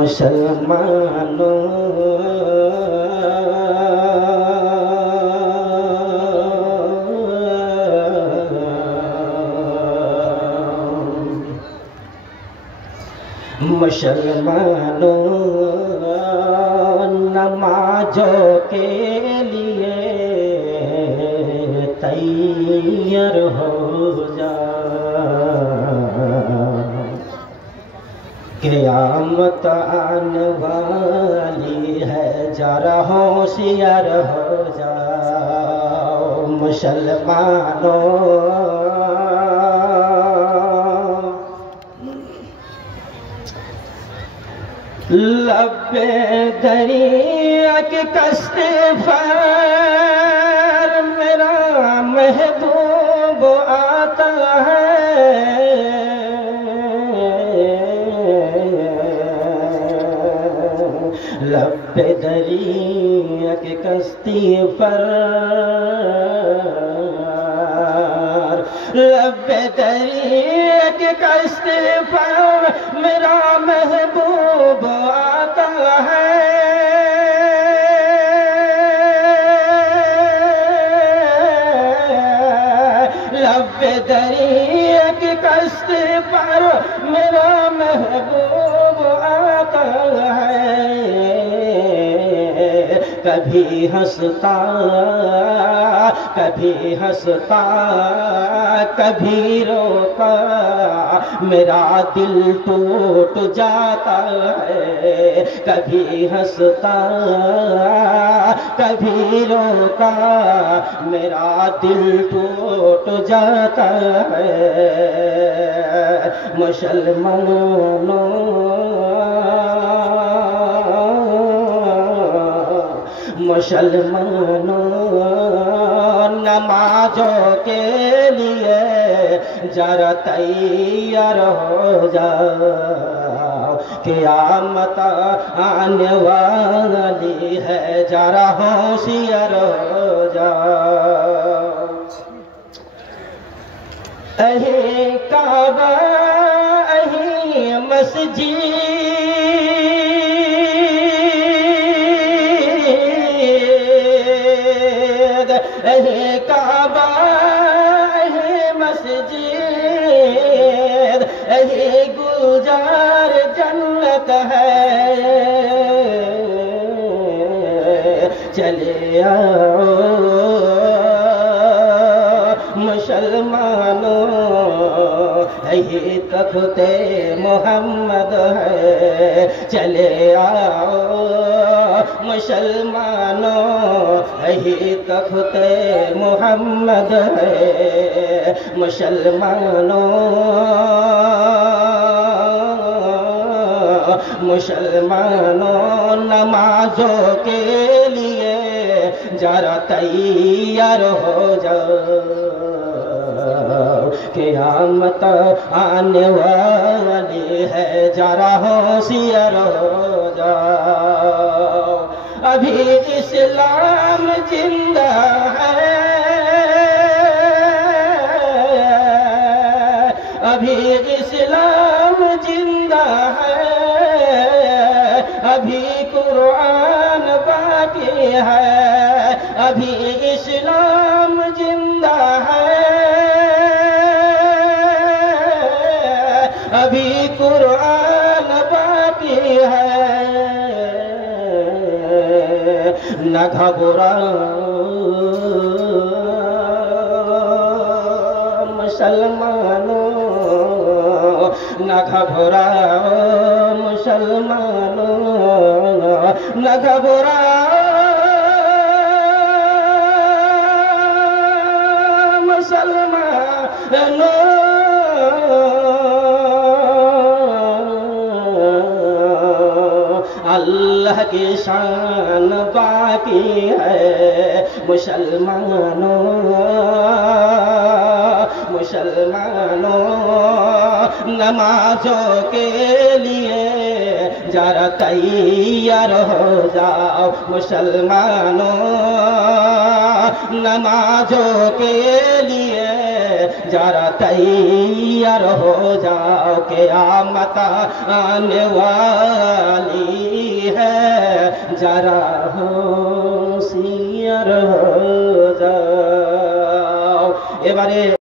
मुसलमानों मुसलमानों नमाजों के लिए तैयार हो क़यामत आने वाली है, जरा होशियार हो जाओ मुसलमानों। लब्बे दरिया की कश्ती पर मेरा महबूब आता है। लब्बे दरिया की कश्ती पर, लब्बे दरिया की कश्ती पर मेरा महबूब आता है। लब्बे दरिया की कश्ती पर मेरा महबूब आता है। कभी हंसता कभी हंसता कभी रोता, मेरा दिल टूट जाता है। कभी हंसता कभी रोता, मेरा दिल टूट जाता है। मुसलमानों मुसलमानों नमाजों के लिए जरा तैयार हो जाओ, क़यामत आने वाली है, जरा होशियार हो जाओ। अहे काबा अहे मस्जिद, अहे काबा अहे मस्जिद, अहे गुलजार जन्नत है। चले आओ मुसलमानों, यही तख्ते मोहम्मद है। चले आओ मुसलमानों, यही तख्ते मोहम्मद है। मुसलमानों मुसलमानों नमाजों के लिए जरा तैयार हो जाओ, क़यामत आने वाली है, जरा होशियार हो जाओ। अभी इस्लाम जिंदा है, अभी इस्लाम जिंदा है, अभी कुरान बाकी है। अभी इस्लाम जिंदा है, अभी कुरान बाकी है। न घबराओ मुसलमानों, न घबराओ मुसलमानों, न घबराओ मुसलमानों। अल्लाह की शान बाकी है मुसलमानों। मुसलमानों नमाजों के लिए जरा तैयार हो जाओ। मुसलमानों नमाजों के लिए जरा तैयार हो जाओ क़यामत आने वाली है जरा होशियार हो जाओ। এবারে